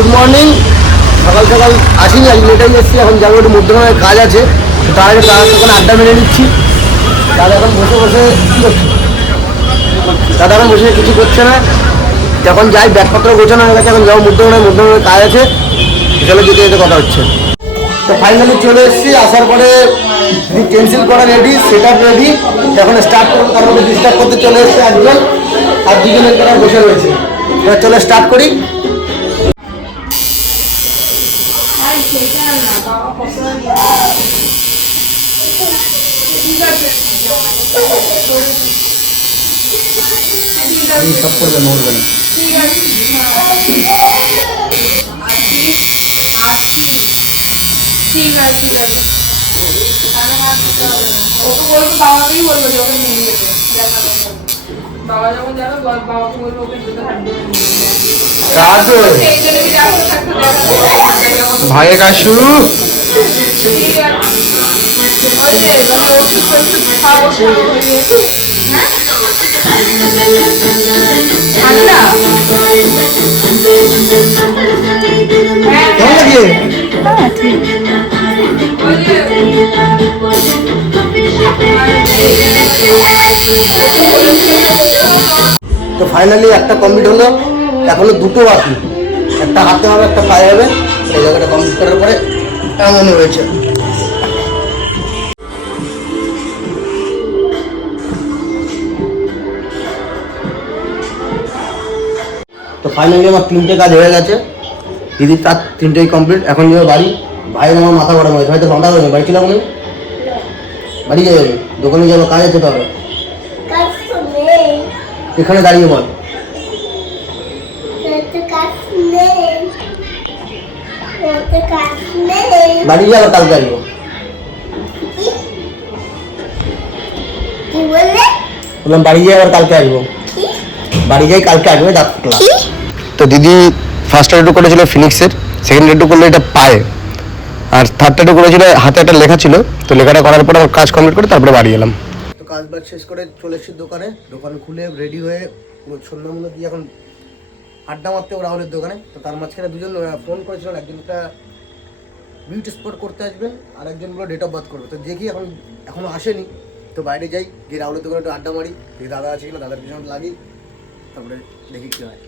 Good morning. সকাল সকাল আসিনি, আজ লেটাই এসেছি। এখন যাবো একটু মধ্যখানে কাজ আছে, তার আগে তার দোকানে আড্ডা মেরে নিচ্ছি। দাদা এখন বসে বসে কী করছে? দাদা এখন বসে কিছু করছে না। যখন যাই ব্যাগপত্র গোছানো হয়ে গেছে, এখন যাবো মধ্যখানে কাজ আছে, চলে যেতে যেতে কথা হচ্ছে। তো ফাইনালি চলে এসেছি। আসার পরে পেন্সিল করা রেডি, সেট আপ রেডি। এখন স্টার্ট করবো, তার মধ্যে ডিস্টার্ব করতে চলে এসেছে একজন, আর দুজনের তারা বসে রয়েছে। এবার চলে স্টার্ট করি। সব করবে নড়বে না। ঠিক আছে ওকে বলবো, বাবাকেই বলবো যে ওকে নিয়ে যেতে। বাবা যখন যাবে বাবাকে বলবো ওকে যেতে থাকবে। ভাইয়ের কাজ শুরু। তো ফাইনালি একটা কমপ্লিট হলো, এখনো দুটো বাকি। একটা হাতে হবে, একটা পায়ে হবে। এই জায়গাটা কমপ্লিট করার পরে এমন হয়েছে। তো ফাইনালি আমার 3টে কাজ হয়ে গেছে। দিদির তার 3টেই কমপ্লিট। এখন যাবে বাড়ি। ভাইয়ের আমার মাথা গরম হয়েছে, হয়তো ঘন্টা হয়ে বাড়ি ছিলাম না, বাড়ি যাবে, দোকানে যাবো, কাজ আছে। তবে এখানে দাঁড়িয়ে বল, বাড়ি যাবো, কালকে আসবো। বললাম বাড়ি যাই, আবার কালকে আসবো। বাড়ি যাই, কালকে আসবে। তো দিদি ফার্স্ট টাটু করেছিল ফিনিক্সের, সেকেন্ড টাটু করলো এটা পায়ে, আর থার্ড টাটু করেছিল হাতে। একটা লেখা ছিল, তো লেখাটা করার পরে আমার কাজ কমপ্লিট করে তারপরে বাড়ি এলাম। তো কাজ বাজ শেষ করে চলে এসেছি দোকানে। দোকান খুলে রেডি হয়ে পুরো সন্ধ্যামূল্য দিয়ে এখন আড্ডা মারতে ও রাহুলের দোকানে। তো তার মাঝখানে দুজন ফোন করেছিল, একজন একটা বিউটি স্পট করতে আসবেন, আর একজন বলে ডেট অফ বার্থ করবে। তো দেখি এখনো আসেনি। তো বাইরে যাই, গিয়ে রাহুলের দোকানে একটু আড্ডা মারি। দাদা আছে কিনা, দাদার পিছনে লাগি, তারপরে দেখি কী হয়।